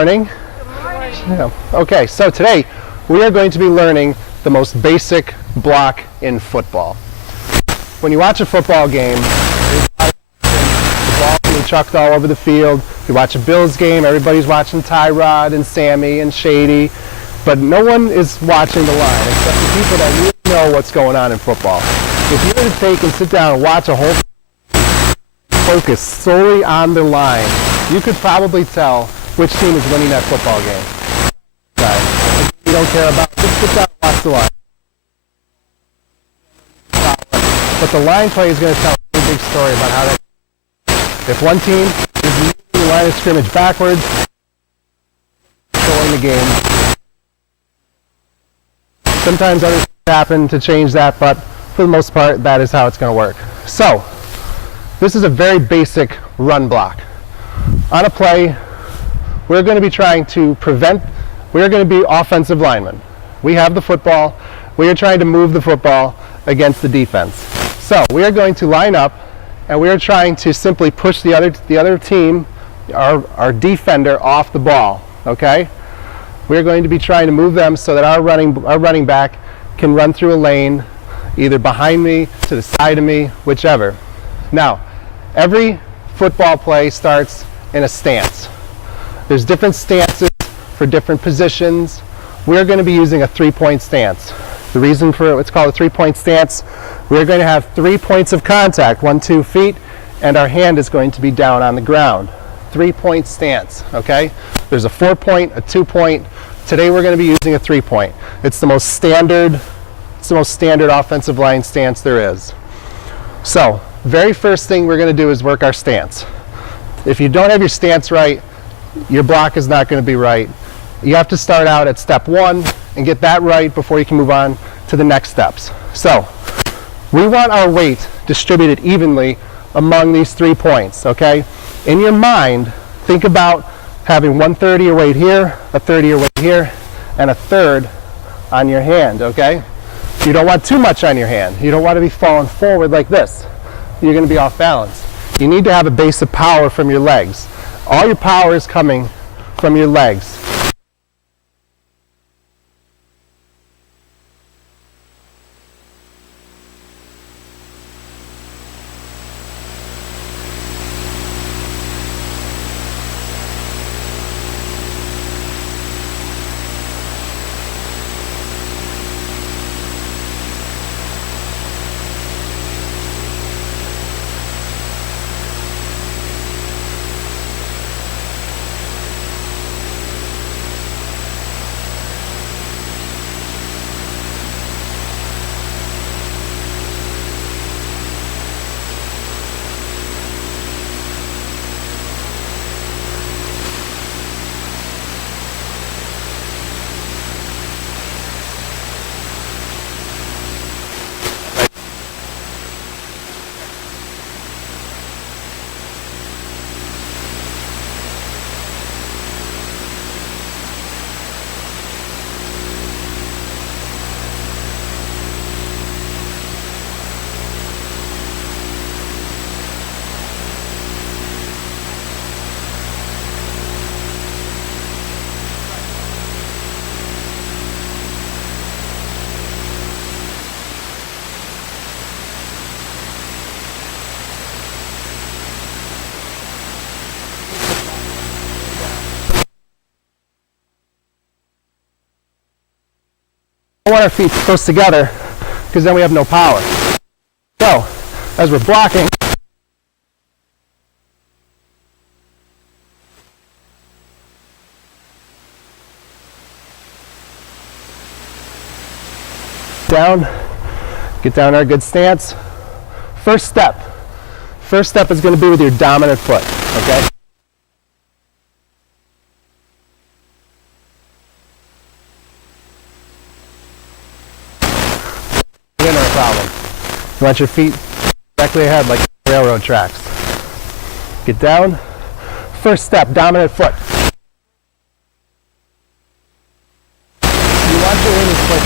Morning. Yeah. Okay, so today we are going to be learning the most basic block in football. When you watch a football game, the ball being chucked all over the field. You watch a Bills game, everybody's watching Tyrod and Sammy and Shady, but no one is watching the line except the people that really know what's going on in football. If you were to take and sit down and watch a whole focus solely on the line, you could probably tell which team is winning that football game. Right. You don't care about, just sit down and watch the line. But the line play is going to tell a big story about how that. If one team is moving the line of scrimmage backwards, controlling the game. Sometimes other things happen to change that, but for the most part, that is how it's going to work. So, this is a very basic run block. On a play, we're going to be trying to prevent, we're going to be offensive linemen. We have the football, we are trying to move the football against the defense. So we are going to line up and we are trying to simply push the other team, our defender, off the ball, okay? We're going to be trying to move them so that our running back can run through a lane, either behind me, to the side of me, whichever. Now, every football play starts in a stance. There's different stances for different positions. We're going to be using a three-point stance. The reason for it's called a three-point stance, we're going to have 3 points of contact, 1, 2 feet, and our hand is going to be down on the ground. 3-point stance, okay? There's a 4-point, a 2-point. Today we're going to be using a 3-point. It's the most standard offensive line stance there is. So, very first thing we're going to do is work our stance. If you don't have your stance right, your block is not going to be right. You have to start out at step 1 and get that right before you can move on to the next steps. So, we want our weight distributed evenly among these 3 points, okay? In your mind, think about having 1/3 of your weight here, 1/3 of your weight here, and 1/3 on your hand, okay? You don't want too much on your hand. You don't want to be falling forward like this. You're going to be off balance. You need to have a base of power from your legs. All your power is coming from your legs. We want our feet close together because then we have no power. So, as we're blocking, down, get down our good stance. First step is going to be with your dominant foot, okay? Problem. You want your feet directly ahead like railroad tracks. Get down. First step, dominant foot. You want your wings quick.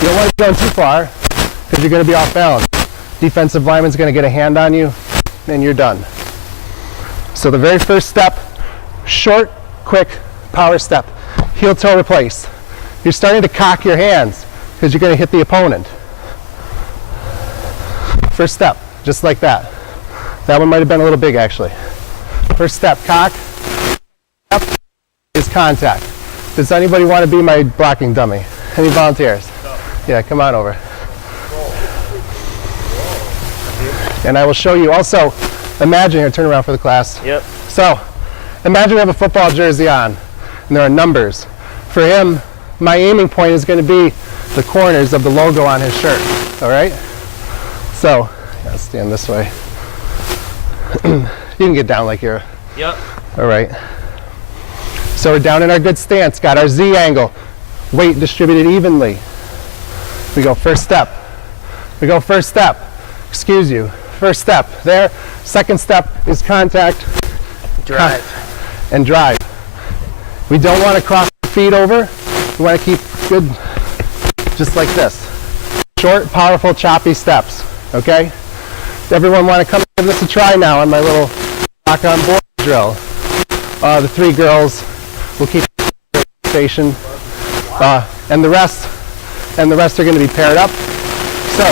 You don't want to go too far because you're going to be off balance. Defensive lineman's going to get a hand on you and you're done. So the very first step, short, quick power step, heel toe replace. You're starting to cock your hands because you're going to hit the opponent. First step, just like that. That one might have been a little big actually. First step, cock. Step is contact. Does anybody want to be my blocking dummy? Any volunteers? Yeah, come on over. And I will show you also, imagine here, turn around for the class. Yep. So, imagine we have a football jersey on, and there are numbers. For him, my aiming point is going to be the corners of the logo on his shirt, all right? So, I'll stand this way. You can get down like you're, Yep. all right. So we're down in our good stance, got our Z angle, weight distributed evenly. We go first step. We go first step, excuse you, first step there. Second step is contact. Drive. And drive. We don't want to cross the feet over. We want to keep good, just like this. Short, powerful, choppy steps, okay? Everyone want to come give this a try now on my little lock on board drill. The three girls will keep the station, and the rest are going to be paired up. So,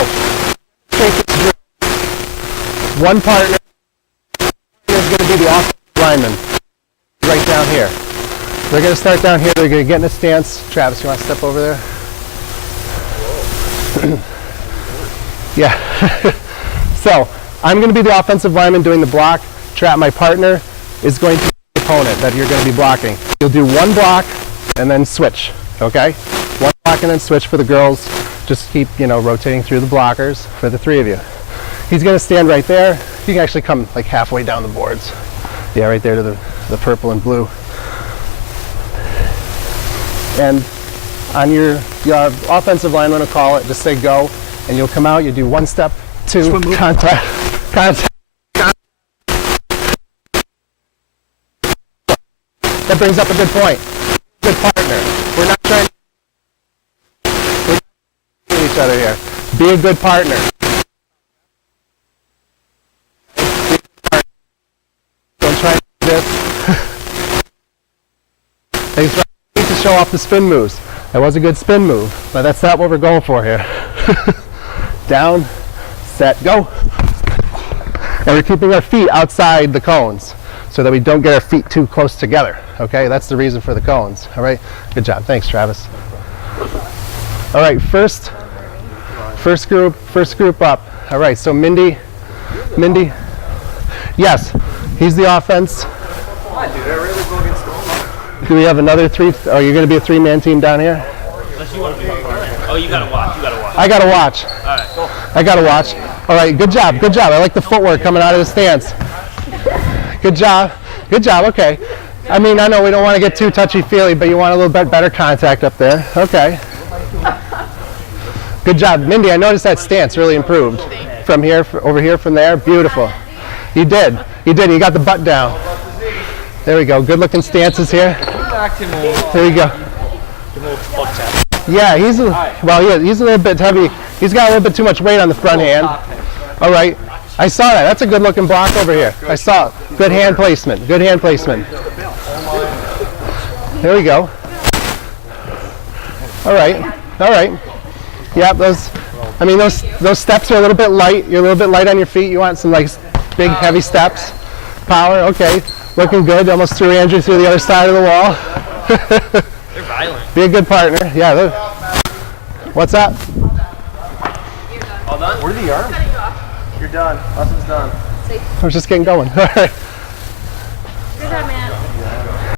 take this drill. One partner is going to be the offensive lineman, right down here. They're going to start down here. They're going to get in a stance. Travis, you want to step over there? Yeah. So, I'm going to be the offensive lineman doing the block. My partner is going to be the opponent that you're going to be blocking. You'll do one block and then switch, okay? One block and then switch for the girls. Just keep, rotating through the blockers for the three of you. He's going to stand right there. You can actually come like halfway down the boards. Yeah, right there to the purple and blue. And on your offensive lineman will call it, just say go, and you'll come out, you do one step, two, contact. That brings up a good point. Good partner. We're not trying to each other here. Be a good partner. Don't try to do this. Thanks for to show off the spin moves. That was a good spin move, but that's not what we're going for here. Down, set, go. And we're keeping our feet outside the cones so that we don't get our feet too close together. Okay, that's the reason for the cones. All right, good job. Thanks, Travis. All right, first group up. All right, so Mindy. Yes, he's the offense. Do we have another three? Oh, you're going to be a three-man team down here? Unless you want to be my partner. Oh, you got to watch. I got to watch. All right, go. I got to watch. All right, good job. I like the footwork coming out of the stance. Good job, okay. I mean, I know we don't want to get too touchy-feely, but you want a little bit better contact up there. Okay. Good job. Mindy, I noticed that stance really improved. From here, over here, from there. Beautiful. You did. You got the butt down. There we go. Good looking stances here. There we go. Yeah, he's a little bit heavy. He's got a little bit too much weight on the front hand. All right. I saw that. That's a good looking block over here. I saw it. Good hand placement. There we go. All right. Yeah, those steps are a little bit light. You're a little bit light on your feet. You want some like big heavy steps. Power, okay. Looking good. Almost threw Andrew through the other side of the wall. They're violent. Be a good partner. Yeah. What's up? All done? Where are the arms? You're done. Lesson's done. I was just getting going. All right.